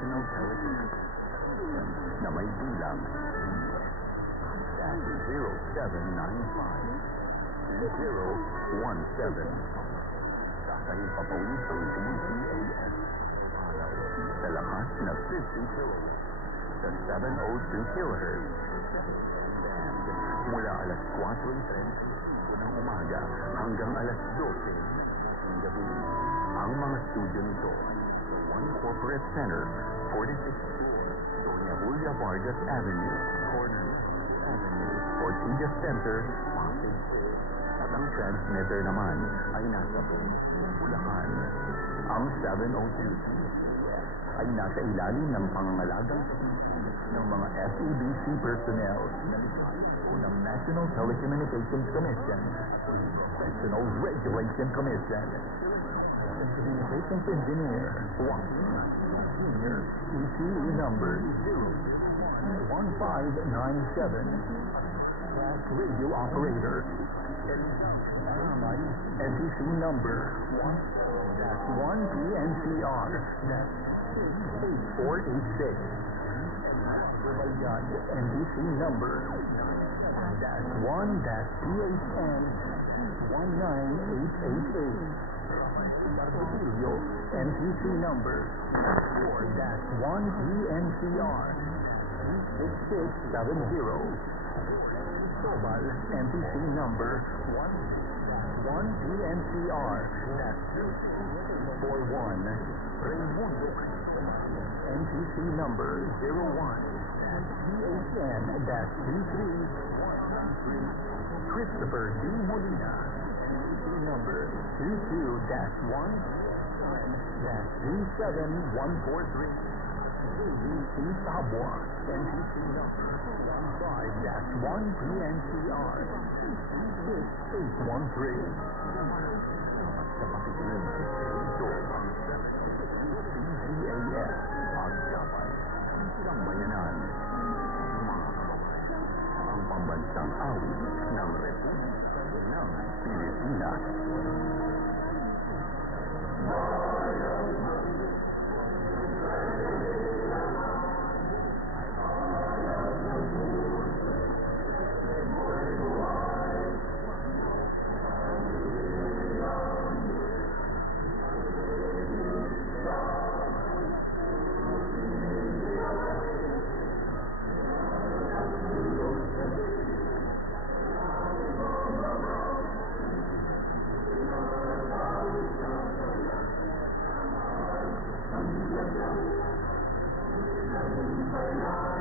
National Telecommunications na may bilang CS-0795 and 017. Dahil papawid ang DZAS araw sa lakas na 50 kilos sa 702 kHz band mula alas 4:30 ng umaga hanggang alas 12 ng gabi. Ang mga studio nito One Corporate Center, 46 Doña Julia Vargas Avenue, corner Avenue, Ortigas Center, Pasig. At ang transmitter naman ay nasa Bulacan. Ang 702 ay nasa ilalim ng pangangalagang ng mga SEBC personnel na likha ng National Telecommunications Commission, Professional Regulation Commission, Communications Engineer, Senior, ECE number 1597, Class Radio Operator, NTC number 1 PNCR, 8486, NTC number -1-PHN 19888. NTC number 4-1PNCR 6670. Global NTC number 1-1PNCR 241. Raimundo NTC number 01-PHN-23. Christopher D. Molina number 22-1-37143. ABC Tabwa, NTC number 5-1PNCR 6813. Sa pakikinig, ito ang 760 BGAS, ang dapat sambayanan. Mga kababayan, ang pambansang awit ng Republika ng Pilipinas. Thank you.